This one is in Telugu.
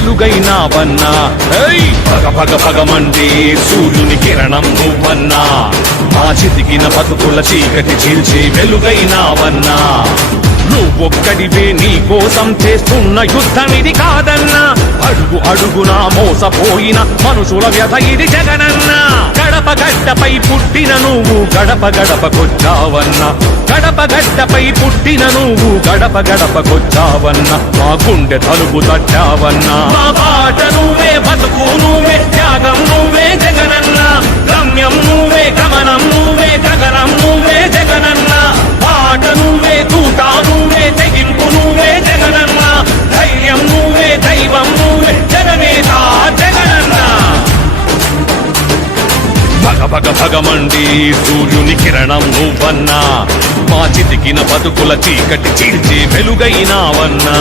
వెలుగైనావన్నా. పగ పగ పగమండే సూర్యుని కిరణం నువ్వన్నా, మా చితికిన బతుకుల చీకటి చీల్చి వెలుగైనావన్నా. నువ్వొక్కడివే నీ కోసం చేస్తున్న యుద్ధమిది కాదన్నా, అడుగు అడుగునా మోసపోయిన మనుషుల వ్యధ ఇది జగనన్నా. గడప గడ్డపై పుట్టిన నువ్వు గడప గడపకొచ్చావన్నా, గడప గడ్డపై పుట్టిన నువ్వు గడప గడపకొచ్చావన్నా. మా గుండె తలుపు తట్టావన్నా. మా బాట నువ్వే, బతుకు నువ్వే, త్యాగం నువ్వే జగనన్నా. గమ్యం నువ్వే, గమనం నువ్వే, గగనం నువ్వే జగనన్నా. బాట నువ్వే, తూట నువ్వే, తెగింపు నువ్వే జగనన్నా. ధైర్యం నువ్వే, దైవం నువ్వే, జగనేత జగనన్నా. భగ భగ భగమండి సూర్యుని కిరణం నువ్వన్నా, మా చితికిన బతుకుల చీకటి చీల్చి వెలుగైనావన్నా.